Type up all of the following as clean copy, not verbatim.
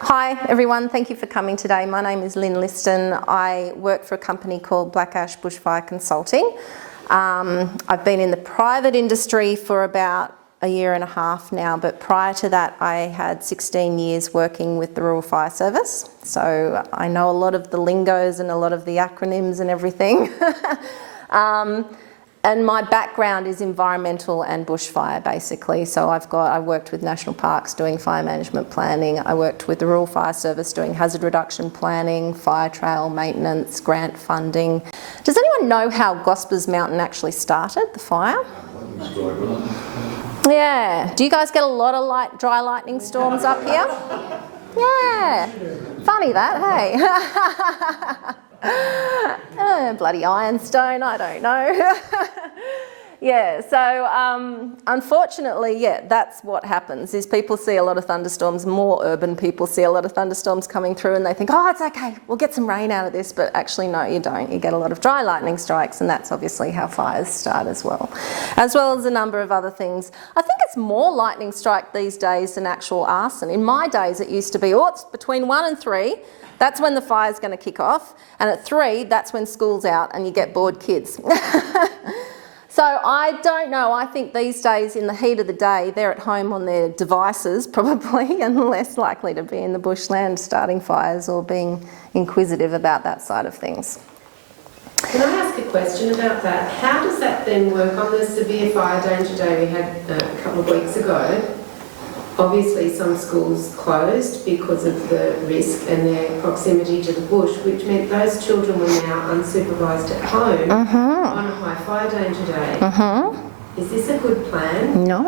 Hi everyone, thank you for coming today. My name is Lyston. I work for a company called Blackash Bushfire Consulting. I've been in the private industry for about a year and a half now, but prior to that I had 16 years working with the Rural Fire Service. So I know a lot of the lingos and a lot of the acronyms and everything. And my background is environmental and bushfire basically. So I worked with national parks doing fire management planning. I worked with the Rural Fire Service doing hazard reduction planning, fire trail maintenance, grant funding. Does anyone know how Gospers Mountain actually started, the fire? Yeah. Do you guys get a lot of dry lightning storms up here? Yeah. Funny that, hey? Bloody ironstone, I don't know. Yeah, so unfortunately, yeah, that's what happens, is people see a lot of thunderstorms, more urban people see a lot of thunderstorms coming through and they think, oh, it's okay, we'll get some rain out of this, but actually no, you don't. You get a lot of dry lightning strikes, and that's obviously how fires start as well as a number of other things. I think it's more lightning strike these days than actual arson. In my days it used to be, oh, it's between 1 and 3, that's when the fire's going to kick off, and at 3, that's when school's out and you get bored kids. So I don't know, I think these days in the heat of the day they're at home on their devices probably, and less likely to be in the bushland starting fires or being inquisitive about that side of things. Can I ask a question about that? How does that then work on the severe fire danger day we had a couple of weeks ago? Obviously some schools closed because of the risk and their proximity to the bush, which meant those children were now unsupervised at home on a high fire danger day. Is this a good plan? No,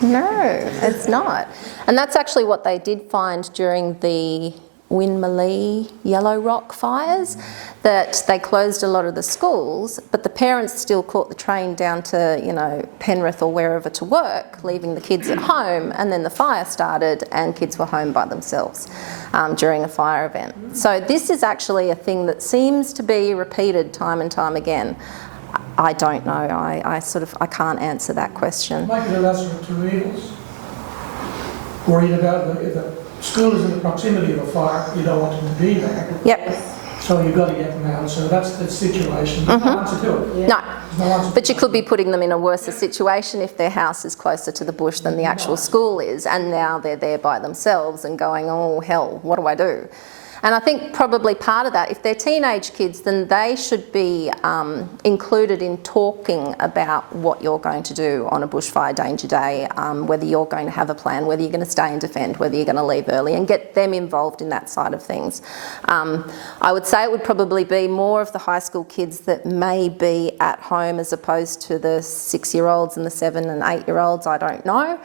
it's not. And that's actually what they did find during the Winmalee Yellow Rock fires, that they closed a lot of the schools, but the parents still caught the train down to, you know, Penrith or wherever to work, leaving the kids at home, and then the fire started and kids were home by themselves during a fire event. So this is actually a thing that seems to be repeated time and time again. I don't know, I can't answer that question. Make it a lesser of two evils. Worried about if the school is in the proximity of a fire, you don't want them to be there. Yep. So you've got to get them out. So that's the situation. There's no answer to it. No. But you could be putting them in a worse situation if their house is closer to the bush than the actual school is, and now they're there by themselves and going, oh hell, what do I do? And I think probably part of that, if they're teenage kids, then they should be included in talking about what you're going to do on a bushfire danger day, whether you're going to have a plan, whether you're going to stay and defend, whether you're going to leave early, and get them involved in that side of things. I would say it would probably be more of the high school kids that may be at home as opposed to the 6-year-olds and the 7 and 8-year-olds, I don't know.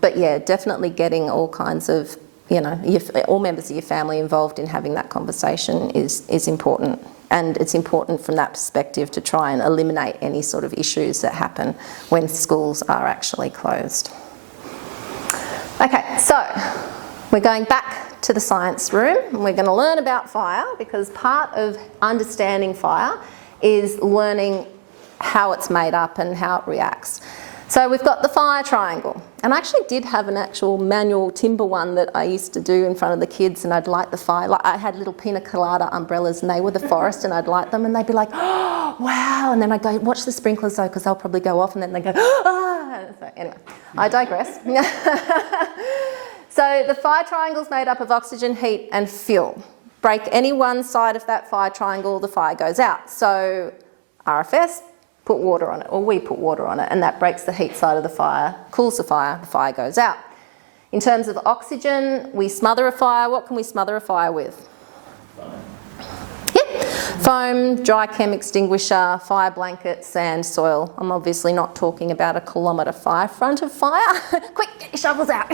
But yeah, definitely getting all kinds of, you know, all members of your family involved in having that conversation is important. And it's important from that perspective to try and eliminate any sort of issues that happen when schools are actually closed. Okay, so we're going back to the science room and we're going to learn about fire, because part of understanding fire is learning how it's made up and how it reacts. So we've got the fire triangle, and I actually did have an actual manual timber one that I used to do in front of the kids, and I'd light the fire. Like, I had little pina colada umbrellas and they were the forest, and I'd light them and they'd be like, oh, wow, and then I'd go, watch the sprinklers though, because they'll probably go off, and then they go, ah. So anyway, I digress. So the fire triangle is made up of oxygen, heat and fuel. Break any one side of that fire triangle, the fire goes out. So RFS, put water on it, or we put water on it, and that breaks the heat side of the fire, cools the fire goes out. In terms of oxygen, we smother a fire. What can we smother a fire with? Yeah, foam, dry chem extinguisher, fire blanket, sand, soil. I'm obviously not talking about a kilometre fire front of fire. Quick, get your shovels out.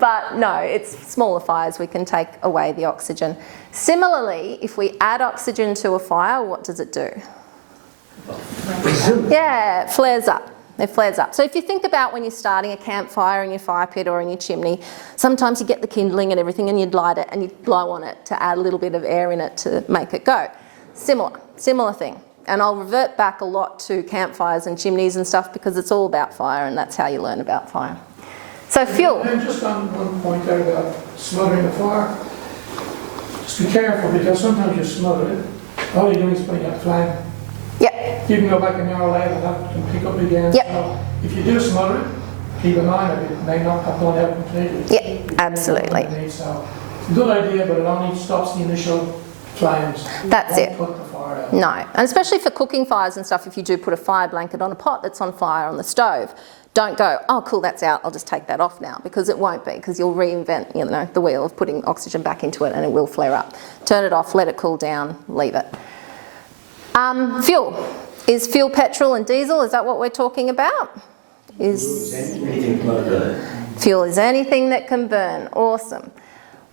But no, it's smaller fires, we can take away the oxygen. Similarly, if we add oxygen to a fire, what does it do? Yeah, it flares up. It flares up. So if you think about when you're starting a campfire in your fire pit or in your chimney, sometimes you get the kindling and everything and you'd light it and you'd blow on it to add a little bit of air in it to make it go. Similar thing. And I'll revert back a lot to campfires and chimneys and stuff because it's all about fire, and that's how you learn about fire. So fuel. And just on one point there about smothering a fire, just be careful because sometimes you smother it, all you're doing is putting out flame. Yep. You can go back an hour later and that can pick up again. Yep. So if you do smother it, keep in mind that it may not have gone out completely. Yep, absolutely. So it's a good idea, but it only stops the initial flames. That's it. Put the fire out. No, and especially for cooking fires and stuff, if you do put a fire blanket on a pot that's on fire on the stove, don't go, oh cool, that's out, I'll just take that off now, because it won't be, because you'll reinvent, you know, the wheel of putting oxygen back into it and it will flare up. Turn it off, let it cool down, leave it. Fuel. Is fuel petrol and diesel? Is that what we're talking about? Anything like that. Fuel is anything that can burn. Awesome.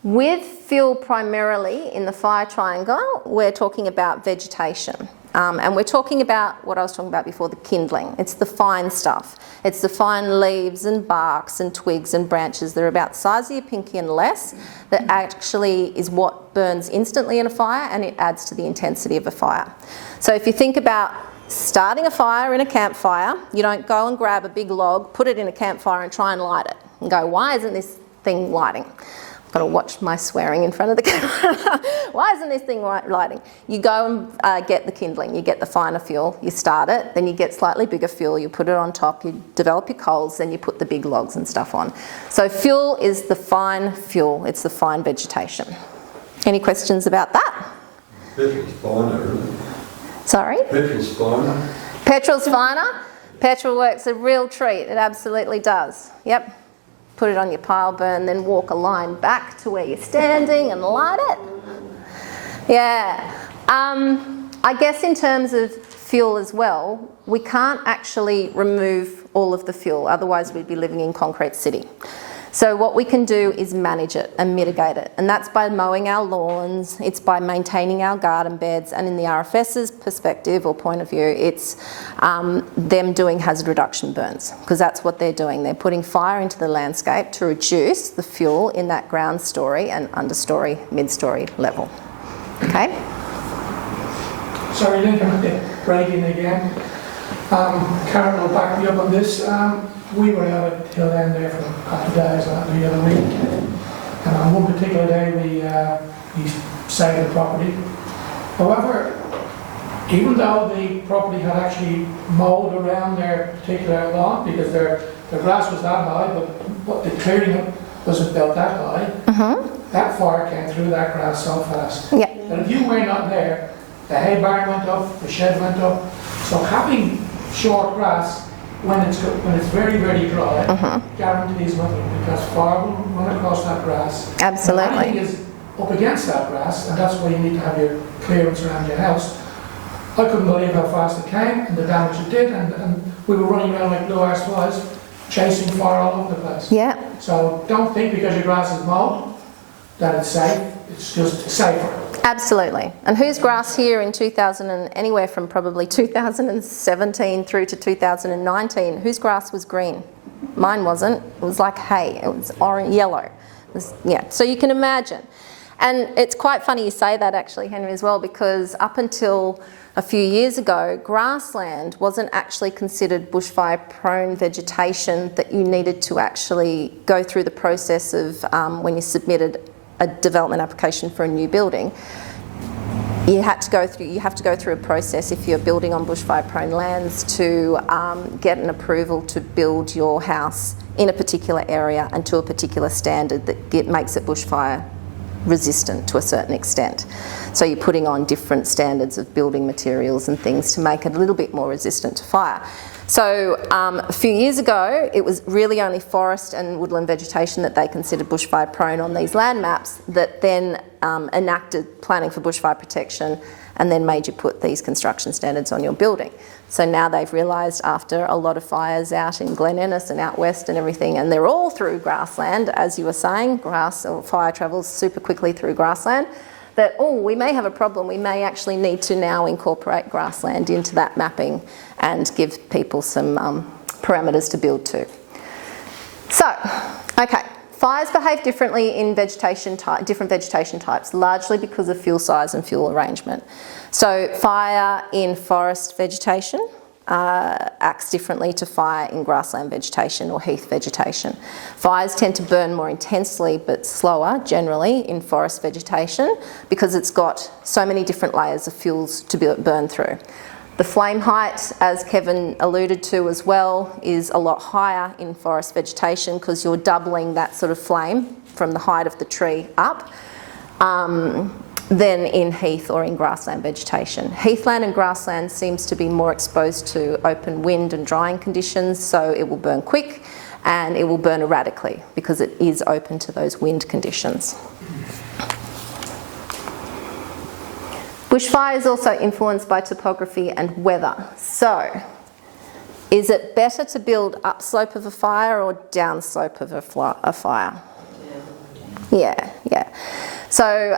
With fuel primarily in the fire triangle, we're talking about vegetation. And we're talking about what I was talking about before, the kindling. It's the fine stuff. It's the fine leaves and barks and twigs and branches that are about the size of your pinky and less, that actually is what burns instantly in a fire, and it adds to the intensity of a fire. So if you think about starting a fire in a campfire, you don't go and grab a big log, put it in a campfire and try and light it and go, why isn't this thing lighting? I've got to watch my swearing in front of the camera. Why isn't this thing lighting? You go and get the kindling, you get the finer fuel, you start it, then you get slightly bigger fuel, you put it on top, you develop your coals, then you put the big logs and stuff on. So fuel is the fine fuel, it's the fine vegetation. Any questions about that? Petrol's finer, isn't it? Sorry? Petrol's finer. Petrol's finer. Petrol works a real treat, it absolutely does. Yep. Put it on your pile burn, then walk a line back to where you're standing and light it. Yeah. I guess in terms of fuel as well, we can't actually remove all of the fuel, otherwise we'd be living in concrete city. So what we can do is manage it and mitigate it, and that's by mowing our lawns, it's by maintaining our garden beds, and in the RFS's perspective or point of view, it's them doing hazard reduction burns, because that's what they're doing. They're putting fire into the landscape to reduce the fuel in that ground story and understory, mid-story level. Okay? Sorry, Lincoln, I'm breaking again. Karen will back me up on this. We were out at Hill End there for a couple of days the other week, and on one particular day we saved the property. However, even though the property had actually mowed around their particular lawn, because their grass was that high, but the clearing wasn't built that high, that fire came through that grass so fast. Yeah. And if you were not there, the hay barn went up, the shed went up. So having short grass, when it's very, very dry, guarantees nothing, because fire will run across that grass. Absolutely. And anything is up against that grass, and that's why you need to have your clearance around your house. I couldn't believe how fast it came and the damage it did, and we were running around like blue-ass flies, chasing fire all over the place. Yeah. So don't think because your grass is mowed that it's safe. It's just safer. Absolutely. And whose grass here in anywhere from probably 2017 through to 2019, whose grass was green? Mine wasn't. It was like hay. It was orange, yellow. Yeah. So you can imagine. And it's quite funny you say that actually, Henry, as well, because up until a few years ago, grassland wasn't actually considered bushfire-prone vegetation that you needed to actually go through the process of when you submitted a development application for a new building. You have to go through a process if you're building on bushfire-prone lands to get an approval to build your house in a particular area and to a particular standard that makes it bushfire resistant to a certain extent. So you're putting on different standards of building materials and things to make it a little bit more resistant to fire. So a few years ago, it was really only forest and woodland vegetation that they considered bushfire prone on these land maps that then enacted planning for bushfire protection and then made you put these construction standards on your building. So now they've realised after a lot of fires out in Glen Ennis and out west and everything, and they're all through grassland, as you were saying, grass or fire travels super quickly through grassland, that, oh, we may have a problem. We may actually need to now incorporate grassland into that mapping and give people some parameters to build to. So, okay, fires behave differently in different vegetation types, largely because of fuel size and fuel arrangement. So fire in forest vegetation acts differently to fire in grassland vegetation or heath vegetation. Fires tend to burn more intensely but slower generally in forest vegetation because it's got so many different layers of fuels to burn through. The flame height, as Kevin alluded to as well, is a lot higher in forest vegetation because you're doubling that sort of flame from the height of the tree up than in heath or in grassland vegetation. Heathland and grassland seems to be more exposed to open wind and drying conditions, so it will burn quick and it will burn erratically because it is open to those wind conditions. Bushfire is also influenced by topography and weather. So, is it better to build upslope of a fire or downslope of a fire? Yeah. So,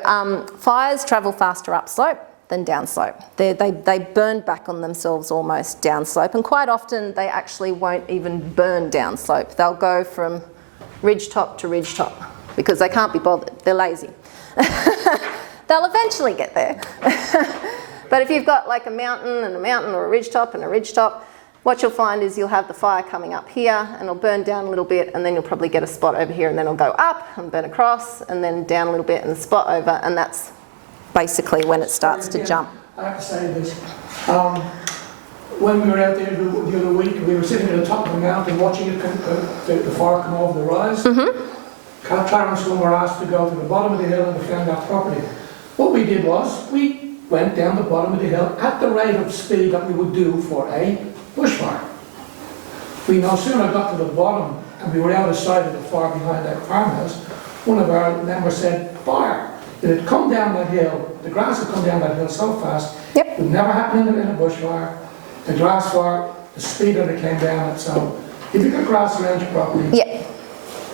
fires travel faster upslope than downslope. They burn back on themselves almost downslope, and quite often they actually won't even burn downslope. They'll go from ridge top to ridge top because they can't be bothered. They're lazy. They'll eventually get there. But if you've got like a mountain and a mountain or a ridge top and a ridge top, what you'll find is you'll have the fire coming up here and it'll burn down a little bit, and then you'll probably get a spot over here, and then it'll go up and burn across and then down a little bit and a spot over, and that's basically when it starts to jump. I have to say this. When we were out there the other week, we were sitting at the top of the mountain watching the fire come over the rise. Clarence and were asked to go to the bottom of the hill and defend our property. What we did was, we went down the bottom of the hill at the rate of speed that we would do for a bushfire. We no sooner got to the bottom and we were out of sight of the fire behind that farmhouse, one of our members said, fire. It had come down that hill, the grass had come down that hill so fast, it would never happen in a bushfire. The grass fire, the speed that it came down at, so if you got grass around your property,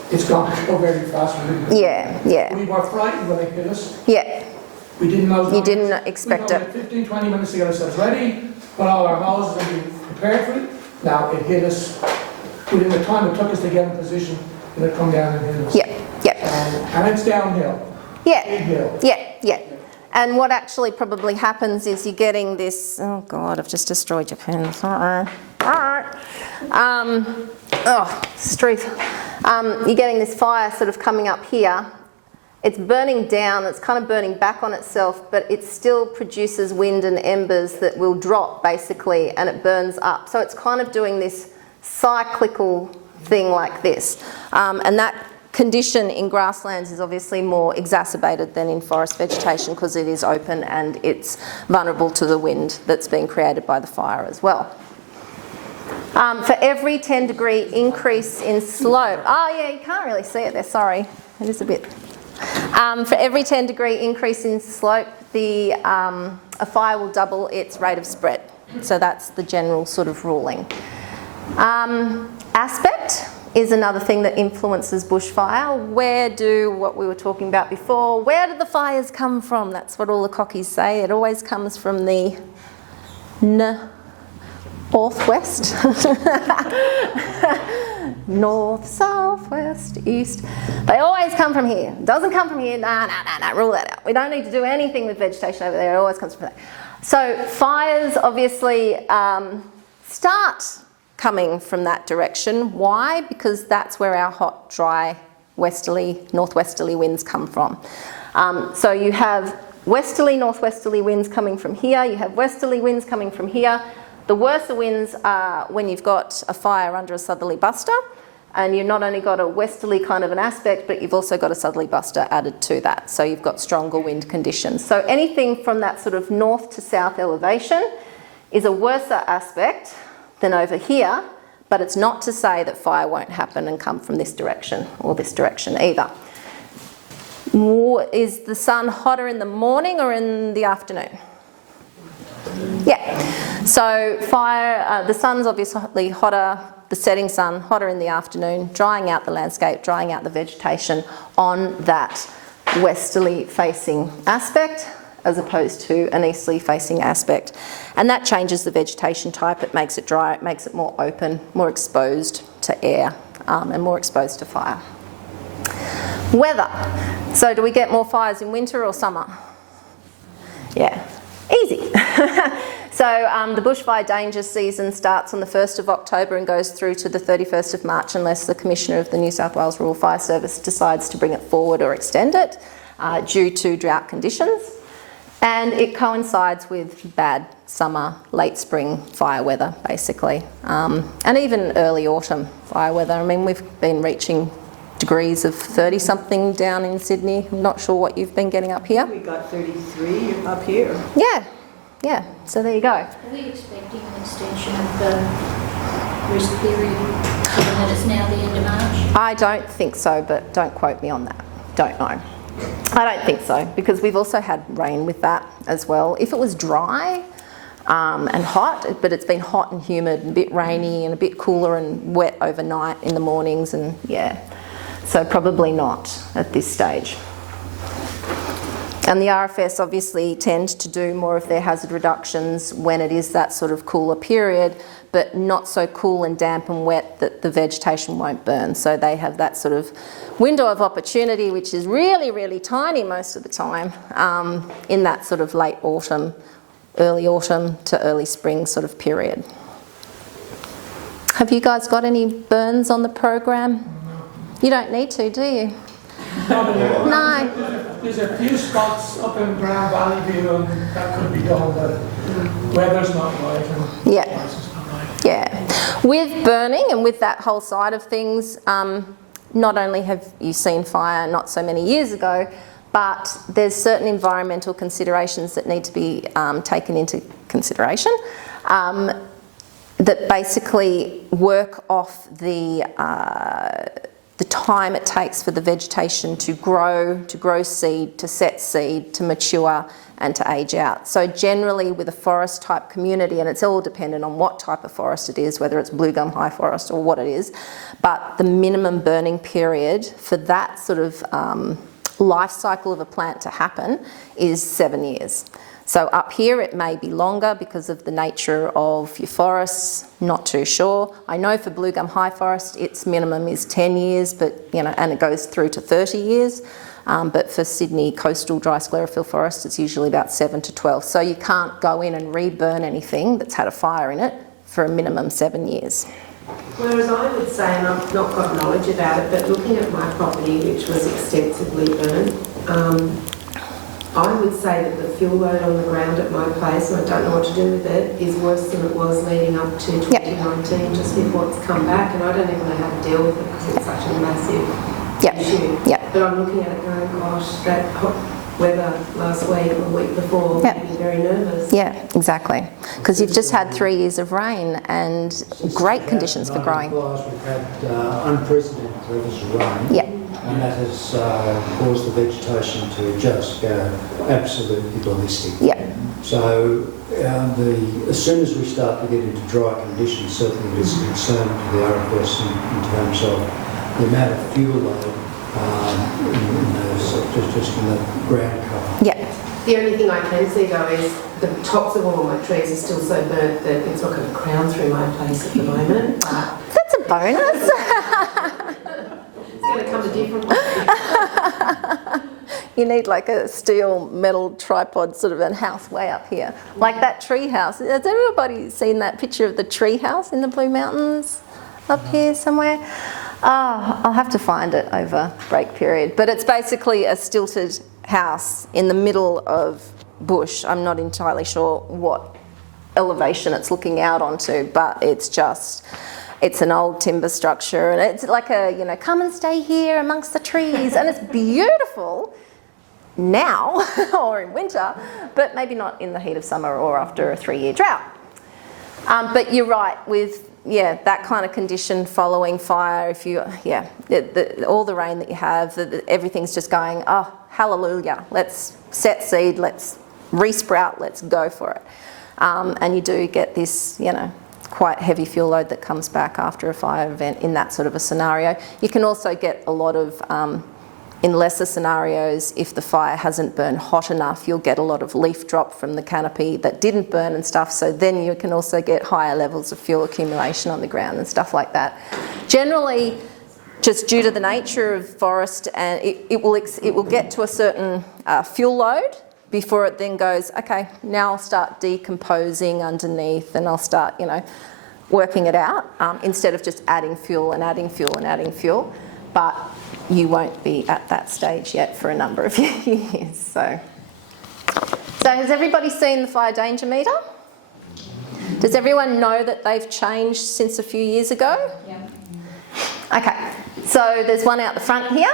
it's going to go very fast. We were frightened when it hit us. We didn't know. You didn't expect it. 15, 20 minutes to get ourselves ready, put all our hoses and be prepared for it. Now it hit us within the time it took us to get in position, and it come down and hit us. And it's downhill. Big hill. And what actually probably happens is you're getting this, oh God, I've just destroyed your pens. You're getting this fire sort of coming up here. It's burning down, it's kind of burning back on itself, but it still produces wind and embers that will drop basically, and it burns up. So it's kind of doing this cyclical thing like this. And that condition in grasslands is obviously more exacerbated than in forest vegetation because it is open and it's vulnerable to the wind that's being created by the fire as well. For every 10-degree increase in slope, you can't really see it there, sorry, it is a bit. For every 10-degree increase in slope, a fire will double its rate of spread. So that's the general sort of ruling. Aspect is another thing that influences bushfire. What we were talking about before, where do the fires come from? That's what all the cockies say. It always comes from the northwest. North, south, west, east. They always come from here. It doesn't come from here. Nah, rule that out. We don't need to do anything with vegetation over there. It always comes from there. So fires obviously start coming from that direction. Why? Because that's where our hot, dry, northwesterly winds come from. So you have westerly, northwesterly winds coming from here. You have westerly winds coming from here. The worse the winds are when you've got a fire under a southerly buster, and you've not only got a westerly kind of an aspect, but you've also got a southerly buster added to that. So you've got stronger wind conditions. So anything from that sort of north to south elevation is a worse aspect than over here, but it's not to say that fire won't happen and come from this direction or this direction either. Is the sun hotter in the morning or in the afternoon? So fire, the sun's obviously hotter, the setting sun, hotter in the afternoon, drying out the landscape, drying out the vegetation on that westerly facing aspect as opposed to an easterly facing aspect. And that changes the vegetation type. It makes it dry, it makes it more open, more exposed to air, and more exposed to fire. Weather. So do we get more fires in winter or summer? Easy. So the bushfire danger season starts on the 1st of October and goes through to the 31st of March unless the Commissioner of the New South Wales Rural Fire Service decides to bring it forward or extend it due to drought conditions. And it coincides with bad summer, late spring fire weather, basically, and even early autumn fire weather. I mean, we've been reaching degrees of 30-something down in Sydney. I'm not sure what you've been getting up here. We got 33 up here. Yeah, so there you go. Are we expecting an extension of the risk period, given that it's now the end of March? I don't think so, but don't quote me on that. Don't know. I don't think so, because we've also had rain with that as well. If it was dry and hot, but it's been hot and humid, and a bit rainy and a bit cooler and wet overnight in the mornings, and yeah, so probably not at this stage. And the RFS obviously tend to do more of their hazard reductions when it is that sort of cooler period, but not so cool and damp and wet that the vegetation won't burn. So they have that sort of window of opportunity, which is really, really tiny most of the time, in that sort of late autumn, early autumn to early spring sort of period. Have you guys got any burns on the program? You don't need to, do you? No. There's a few spots up in Grand Valley View and that could be done, but weather's not right and Yeah. price is not right. Yeah. With burning and with that whole side of things, not only have you seen fire not so many years ago, but there's certain environmental considerations that need to be taken into consideration that basically work off the time it takes for the vegetation to grow seed, to set seed, to mature and to age out. So generally with a forest type community, and it's all dependent on what type of forest it is, whether it's blue gum high forest or what it is, but the minimum burning period for that sort of life cycle of a plant to happen is 7 years. So up here it may be longer because of the nature of your forests, not too sure. I know for blue gum high forest its minimum is 10 years, but you know, and it goes through to 30 years. But for Sydney coastal dry sclerophyll forest it's usually about 7 to 12. So you can't go in and reburn anything that's had a fire in it for a minimum 7 years. Whereas I would say, and I've not got knowledge about it, but looking at my property, which was extensively burned, I would say that the fuel load on the ground at my place, and I don't know what to do with it, is worse than it was leading up to 2019, just with what's come back, and I don't even know how to deal with it because it's such a massive issue. But I'm looking at it going, gosh, that hot weather last week or the week before made me very nervous. Yeah, exactly. Because you've just had 3 years of rain and great conditions for growing. We've had unprecedented levels of rain. Yeah. And that has caused the vegetation to just go absolutely ballistic. Yeah. So as soon as we start to get into dry conditions, certainly there's a concern to the RFS in terms of the amount of fuel load just in the ground cover. Yeah. The only thing I can see though is the tops of all my trees are still so burnt that it's not going to crown through my place at the moment. That's a bonus. It's going to come a different way. You need like a steel metal tripod sort of a house way up here. Like that tree house. Has everybody seen that picture of the tree house in the Blue Mountains up here somewhere? Oh, I'll have to find it over break period. But it's basically a stilted house in the middle of bush. I'm not entirely sure what elevation it's looking out onto, but it's an old timber structure and it's like a, you know, come and stay here amongst the trees, and it's beautiful now or in winter, but maybe not in the heat of summer or after a 3-year drought. But you're right with, that kind of condition following fire, if you, all the rain that you have, everything's just going, oh, hallelujah, let's set seed, let's re-sprout, let's go for it. And you do get this, you know, quite heavy fuel load that comes back after a fire event in that sort of a scenario. You can also get a lot of, in lesser scenarios, if the fire hasn't burned hot enough, you'll get a lot of leaf drop from the canopy that didn't burn and stuff, so then you can also get higher levels of fuel accumulation on the ground and stuff like that. Generally, just due to the nature of forest, and it will get to a certain fuel load before it then goes, okay, now I'll start decomposing underneath and I'll start, you know, working it out instead of just adding fuel and adding fuel and adding fuel. But you won't be at that stage yet for a number of years. So has everybody seen the fire danger meter? Does everyone know that they've changed since a few years ago? Yeah. Okay, so there's one out the front here.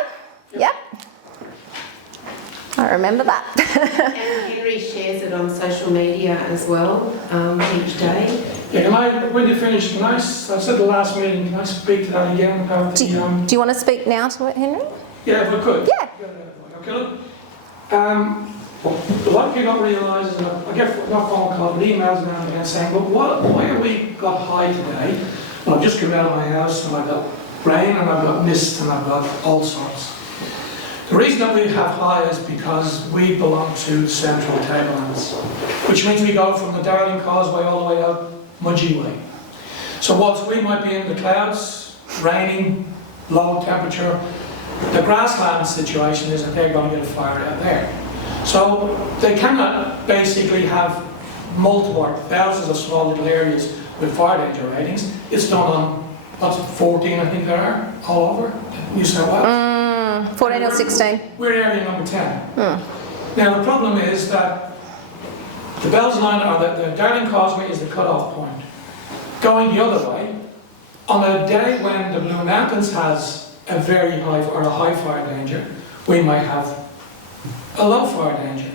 Yep. I remember that. And Henry shares it on social media as well each day. Yeah, when you finish, I said the last meeting, can I speak to that again about Do you want to speak now to it, Henry? Yeah, if I could. Yeah. Okay, look. A lot of people don't realise, and I get not phone calls, but emails now and again saying, well, why are we got high today? Well, I've just come out of my house and I've got rain and I've got mist and I've got all sorts. The reason that we have high is because we belong to central tablelands, which means we go from the Darling Causeway all the way out Mudgee Way. So whilst we might be in the clouds, raining, low temperature, the grassland situation is that they're going to get a fire out there. So they cannot basically have multiple, thousands of small little areas with fire danger ratings. It's done on, what's it, 14 I think there are, all over New South Wales. 14 or 16. We're area number 10. Now the problem is that the Bells Line, or the Darling Causeway is the cut-off point. Going the other way, on a day when the Blue Mountains has a very high or a high fire danger, we might have a low fire danger.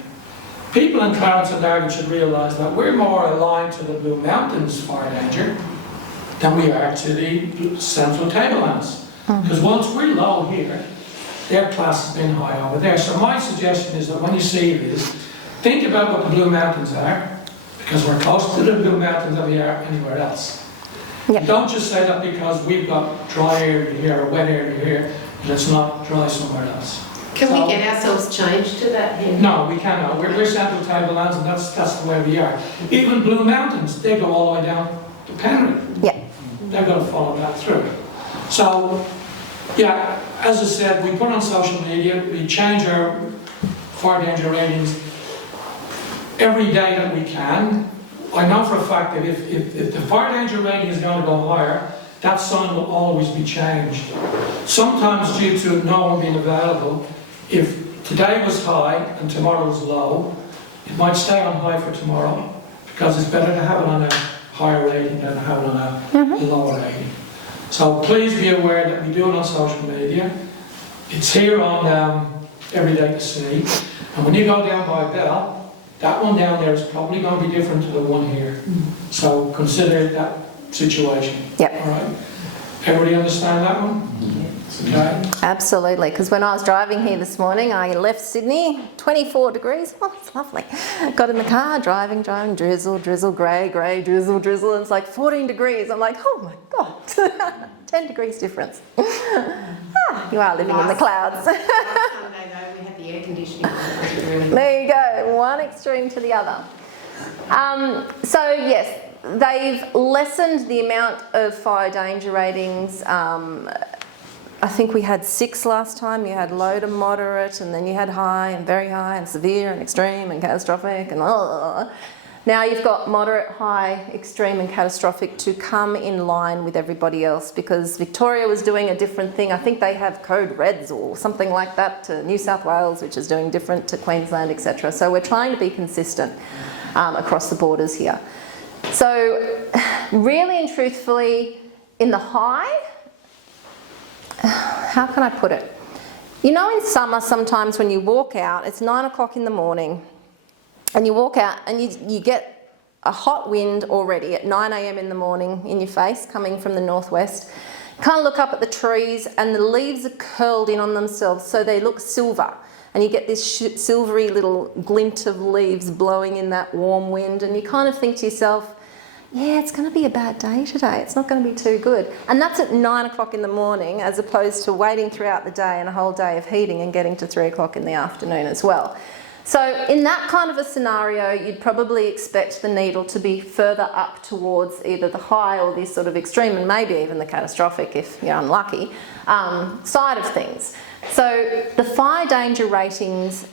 People in Clarence and Dargan should realise that we're more aligned to the Blue Mountains fire danger than we are to the central tablelands. Because once we're low here, their class has been high over there. So my suggestion is that when you see this, think about what the Blue Mountains are, because we're closer to the Blue Mountains than we are anywhere else. Yep. Don't just say that because we've got dry area here or wet area here, that it's not dry somewhere else. Can we get ourselves changed to that, Henry? No, we cannot. We're central tablelands and that's the way we are. Even Blue Mountains, they go all the way down to Penrith. Yeah. They're going to follow that through. So, yeah, as I said, we put on social media, we change our fire danger ratings every day that we can. I know for a fact that if the fire danger rating is going to go higher, that sign will always be changed. Sometimes due to no one being available, if today was high and tomorrow was low, it might stay on high for tomorrow, because it's better to have it on a higher rating than to have it on a lower rating. So please be aware that we do it on social media. It's here on every day to see. And when you go down by Bell, that one down there is probably going to be different to the one here. So consider that situation. Yep. All right. Everybody understand that one? Okay. Absolutely, because when I was driving here this morning, I left Sydney, 24 degrees, oh, it's lovely. Got in the car, driving, drizzle, drizzle, grey, drizzle, and it's like 14 degrees. I'm like, oh my God, 10 degrees difference. You are living in the clouds. Last Sunday though, we had the air conditioning on. It was really There you go, one extreme to the other. So yes, they've lessened the amount of fire danger ratings. I think we had 6 last time. You had low to moderate, and then you had high and very high and severe and extreme and catastrophic and Now you've got moderate, high, extreme and catastrophic to come in line with everybody else, because Victoria was doing a different thing. I think they have code reds or something like that to New South Wales, which is doing different to Queensland, etc. So we're trying to be consistent across the borders here. So really and truthfully, in the high, how can I put it? You know, in summer sometimes when you walk out, it's 9 o'clock in the morning, and you walk out and you get a hot wind already at 9 a.m. in the morning in your face coming from the northwest. You kind of look up at the trees and the leaves are curled in on themselves so they look silver, and you get this silvery little glint of leaves blowing in that warm wind, and you kind of think to yourself, yeah, it's going to be a bad day today. It's not going to be too good. And that's at 9 o'clock in the morning, as opposed to waiting throughout the day and a whole day of heating and getting to 3 o'clock in the afternoon as well. So in that kind of a scenario, you'd probably expect the needle to be further up towards either the high or this sort of extreme, and maybe even the catastrophic if you're unlucky, side of things. So the fire danger ratings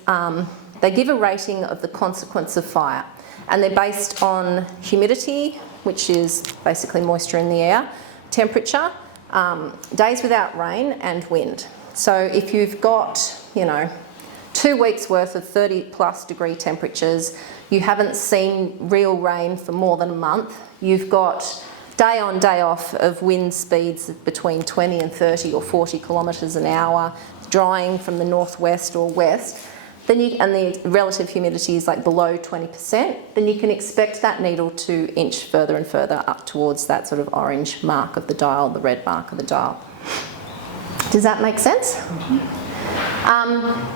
they give a rating of the consequence of fire, and they're based on humidity, which is basically moisture in the air, temperature, days without rain, and wind. So if you've got, 2 weeks worth of 30+ degree temperatures, you haven't seen real rain for more than a month, you've got day on, day off of wind speeds between 20 and 30 or 40 kilometres an hour, drying from the northwest or west, and the relative humidity is like below 20%, then you can expect that needle to inch further and further up towards that sort of orange mark of the dial, the red mark of the dial. Does that make sense?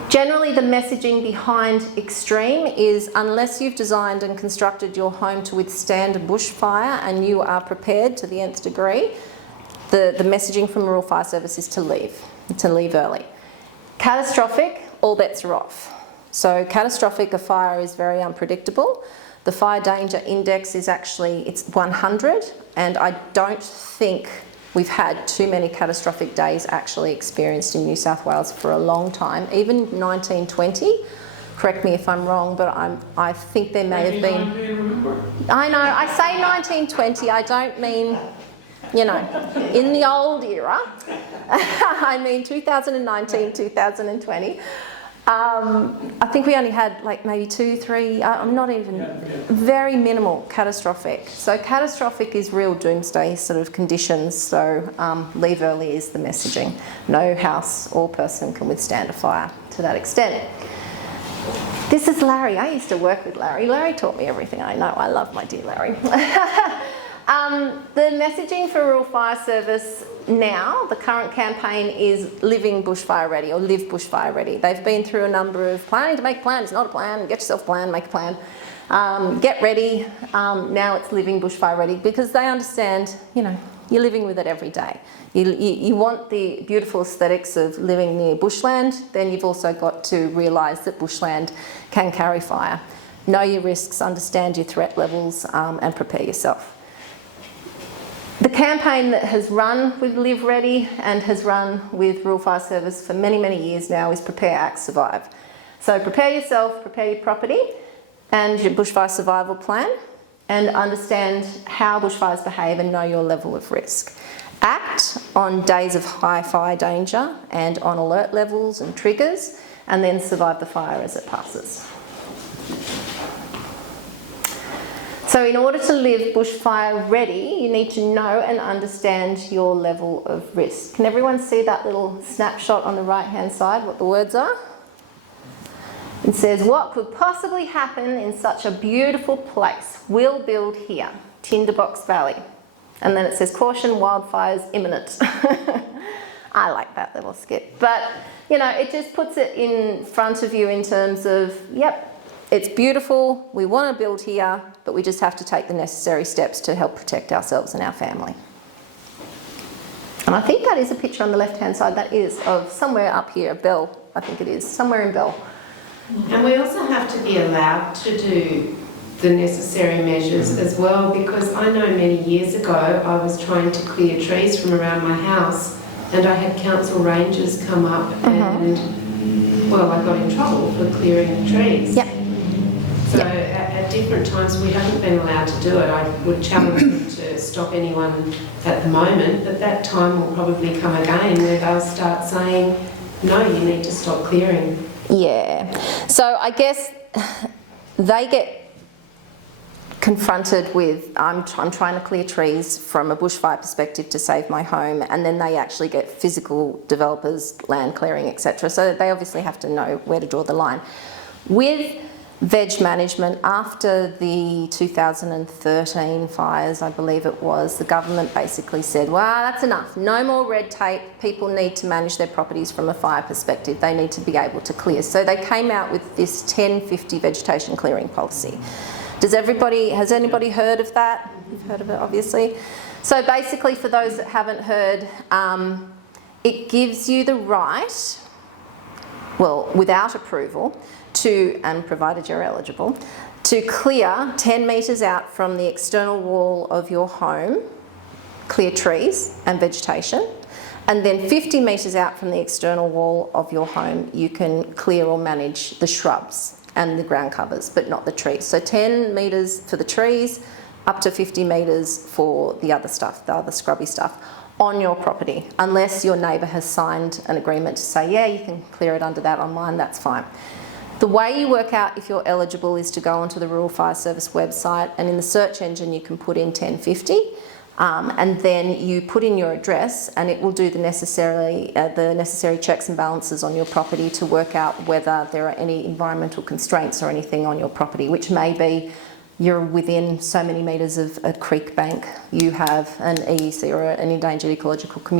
Generally, the messaging behind extreme is unless you've designed and constructed your home to withstand a bushfire and you are prepared to the nth degree, the messaging from the Rural Fire Service is to leave early. Catastrophic, all bets are off. So catastrophic, a fire is very unpredictable. The fire danger index is it's 100, and I don't think we've had too many catastrophic days actually experienced in New South Wales for a long time. Even 1920, correct me if I'm wrong, but I think there may have been... I know, I say 1920, I don't mean, in the old era. I mean 2019, 2020. I think we only had like maybe 2, 3, I'm not even, very minimal catastrophic. So catastrophic is real doomsday sort of conditions, so leave early is the messaging. No house or person can withstand a fire to that extent. This is Larry. I used to work with Larry. Larry taught me everything I know. I love my dear Larry. The messaging for Rural Fire Service now, the current campaign is Living Bushfire Ready, or Live Bushfire Ready. They've been through a number of planning to make a plan. It's not a plan. Get yourself a plan, make a plan. Get ready. Now it's Living Bushfire Ready, because they understand, you're living with it every day. You want the beautiful aesthetics of living near bushland, then you've also got to realise that bushland can carry fire. Know your risks, understand your threat levels, and prepare yourself. The campaign that has run with Live Ready and has run with Rural Fire Service for many, many years now is Prepare, Act, Survive. So prepare yourself, prepare your property and your bushfire survival plan, and understand how bushfires behave and know your level of risk. Act on days of high fire danger and on alert levels and triggers, and then survive the fire as it passes. So in order to live bushfire ready, you need to know and understand your level of risk. Can everyone see that little snapshot on the right-hand side, what the words are? It says, what could possibly happen in such a beautiful place? We'll build here, Tinderbox Valley. And then it says, caution, wildfires imminent. I like that little skip. But, it just puts it in front of you in terms of, yep, it's beautiful, we want to build here, but we just have to take the necessary steps to help protect ourselves and our family. And I think that is a picture on the left-hand side, that is of somewhere up here, Bell, I think it is, somewhere in Bell. And we also have to be allowed to do the necessary measures as well, because I know many years ago I was trying to clear trees from around my house, and I had council rangers come up and, well, I got in trouble for clearing the trees. Yep. So at different times we haven't been allowed to do it. I would challenge them to stop anyone at the moment, but that time will probably come again where they'll start saying, no, you need to stop clearing. Yeah. So I guess they get confronted with, I'm trying to clear trees from a bushfire perspective to save my home, and then they actually get physical developers, land clearing, etc. So they obviously have to know where to draw the line. With veg management, after the 2013 fires, I believe it was, the government basically said, well, that's enough, no more red tape, people need to manage their properties from a fire perspective, they need to be able to clear. So they came out with this 10-50 vegetation clearing policy. Has anybody heard of that? You've heard of it, obviously. So basically, for those that haven't heard, it gives you the right, well, without approval, and provided you're eligible, to clear 10 metres out from the external wall of your home, clear trees and vegetation, and then 50 metres out from the external wall of your home, you can clear or manage the shrubs and the ground covers, but not the trees. So 10 metres for the trees, up to 50 metres for the other stuff, the other scrubby stuff, on your property, unless your neighbour has signed an agreement to say, yeah, you can clear it under that on mine, that's fine. The way you work out if you're eligible is to go onto the Rural Fire Service website, and in the search engine you can put in 1050, and then you put in your address, and it will do the necessary checks and balances on your property to work out whether there are any environmental constraints or anything on your property, which may be you're within so many metres of a creek bank, you have an EEC or an endangered ecological community